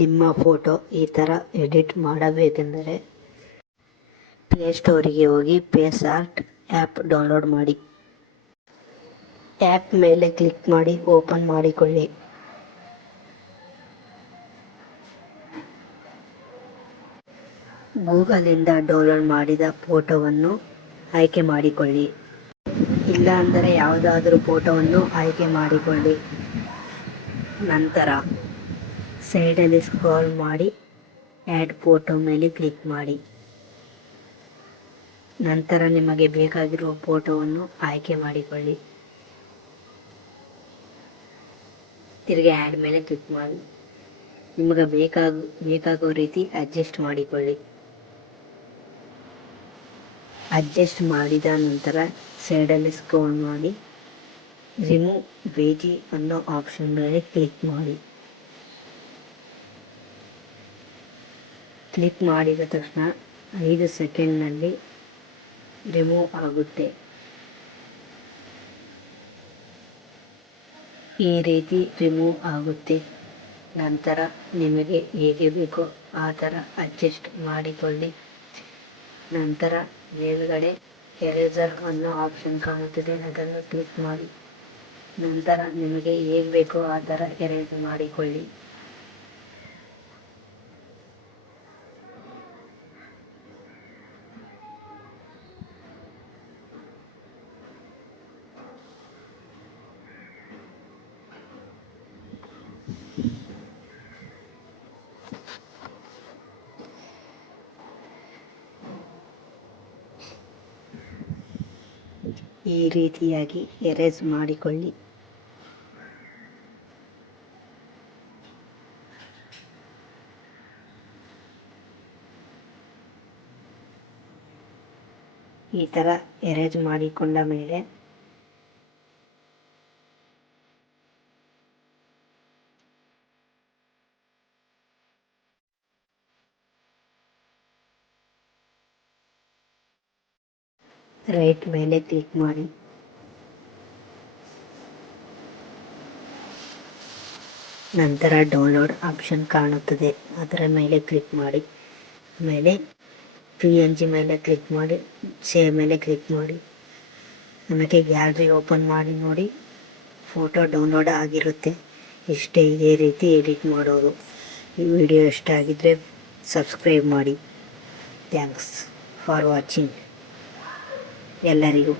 ನಿಮ್ಮ ಫೋಟೋ ಈ ಥರ ಎಡಿಟ್ ಮಾಡಬೇಕೆಂದರೆ ಪ್ಲೇಸ್ಟೋರಿಗೆ ಹೋಗಿ ಪೇಸ್ ಆರ್ಟ್ ಆ್ಯಪ್ ಡೌನ್ಲೋಡ್ ಮಾಡಿ. ಆ್ಯಪ್ ಮೇಲೆ ಕ್ಲಿಕ್ ಮಾಡಿ ಓಪನ್ ಮಾಡಿಕೊಳ್ಳಿ. ಗೂಗಲಿಂದ ಡೌನ್ಲೋಡ್ ಮಾಡಿದ ಫೋಟೋವನ್ನು ಆಯ್ಕೆ ಮಾಡಿಕೊಳ್ಳಿ. ಇಲ್ಲ ಅಂದರೆ ಯಾವುದಾದರೂ ಫೋಟೋವನ್ನು ಆಯ್ಕೆ ಮಾಡಿಕೊಳ್ಳಿ. ನಂತರ ಸೈಡಲ್ಲಿ ಸ್ಕ್ರಾಲ್ ಮಾಡಿ, ಆ್ಯಡ್ ಫೋಟೋ ಮೇಲೆ ಕ್ಲಿಕ್ ಮಾಡಿ. ನಂತರ ನಿಮಗೆ ಬೇಕಾಗಿರುವ ಫೋಟೋವನ್ನು ಆಯ್ಕೆ ಮಾಡಿಕೊಳ್ಳಿ. ತಿರುಗಿ ಆ್ಯಡ್ ಮೇಲೆ ಕ್ಲಿಕ್ ಮಾಡಿ. ನಿಮಗೆ ಬೇಕಾಗ, ಬೇಕಾಗೋ ರೀತಿ ಅಡ್ಜಸ್ಟ್ ಮಾಡಿಕೊಳ್ಳಿ. ಅಡ್ಜಸ್ಟ್ ಮಾಡಿದ ನಂತರ ಸೈಡಲ್ಲಿ ಸ್ಕ್ರೋಲ್ ಮಾಡಿ. ರಿಮೂವ್ ಬೇಜಿ ಅನ್ನೋ ಆಪ್ಷನ್ ಮೇಲೆ ಕ್ಲಿಕ್ ಮಾಡಿ. ಕ್ಲಿಕ್ ಮಾಡಿದ ತಕ್ಷಣ ಐದು ಸೆಕೆಂಡ್ನಲ್ಲಿ ರಿಮೂವ್ ಆಗುತ್ತೆ. ಈ ರೀತಿ ರಿಮೂವ್ ಆಗುತ್ತೆ. ನಂತರ ನಿಮಗೆ ಹೇಗೆ ಬೇಕೋ ಆ ಥರ ಅಡ್ಜಸ್ಟ್ ಮಾಡಿಕೊಳ್ಳಿ. ನಂತರ ಮೇಲುಗಡೆ ಎರೇಸರ್ ಅನ್ನೋ ಆಪ್ಷನ್ ಕಾಣುತ್ತದೆ. ಅದನ್ನು ಕ್ಲಿಕ್ ಮಾಡಿ. ನಂತರ ನಿಮಗೆ ಹೇಗೆ ಬೇಕೋ ಆ ಥರ ಎರೇಸ್ ಮಾಡಿಕೊಳ್ಳಿ. ಈ ರೀತಿಯಾಗಿ ಎರೇಸ್ ಮಾಡಿಕೊಳ್ಳಿ. ಈ ಥರ ಎರೇಜ್ ಮಾಡಿಕೊಂಡ ಮೇಲೆ ರೈಟ್ ಮೇಲೆ ಕ್ಲಿಕ್ ಮಾಡಿ. ನಂತರ ಡೌನ್ಲೋಡ್ ಆಪ್ಷನ್ ಕಾಣುತ್ತದೆ. ಅದರ ಮೇಲೆ ಕ್ಲಿಕ್ ಮಾಡಿ. ಆಮೇಲೆ ಪಿ ಎನ್ ಜಿ ಮೇಲೆ ಕ್ಲಿಕ್ ಮಾಡಿ. ಸೇವ್ ಮೇಲೆ ಕ್ಲಿಕ್ ಮಾಡಿ. ನಮಗೆ ಗ್ಯಾಲರಿ ಓಪನ್ ಮಾಡಿ ನೋಡಿ. ಫೋಟೋ ಡೌನ್ಲೋಡ್ ಆಗಿರುತ್ತೆ. ಇಷ್ಟೇ ಇದೇ ರೀತಿ ಎಡಿಟ್ ಮಾಡೋದು. ಈ ವಿಡಿಯೋ ಇಷ್ಟ ಆಗಿದ್ದರೆ ಸಬ್ಸ್ಕ್ರೈಬ್ ಮಾಡಿ. Thanks for watching. ಎಲ್ಲರಿಗೂ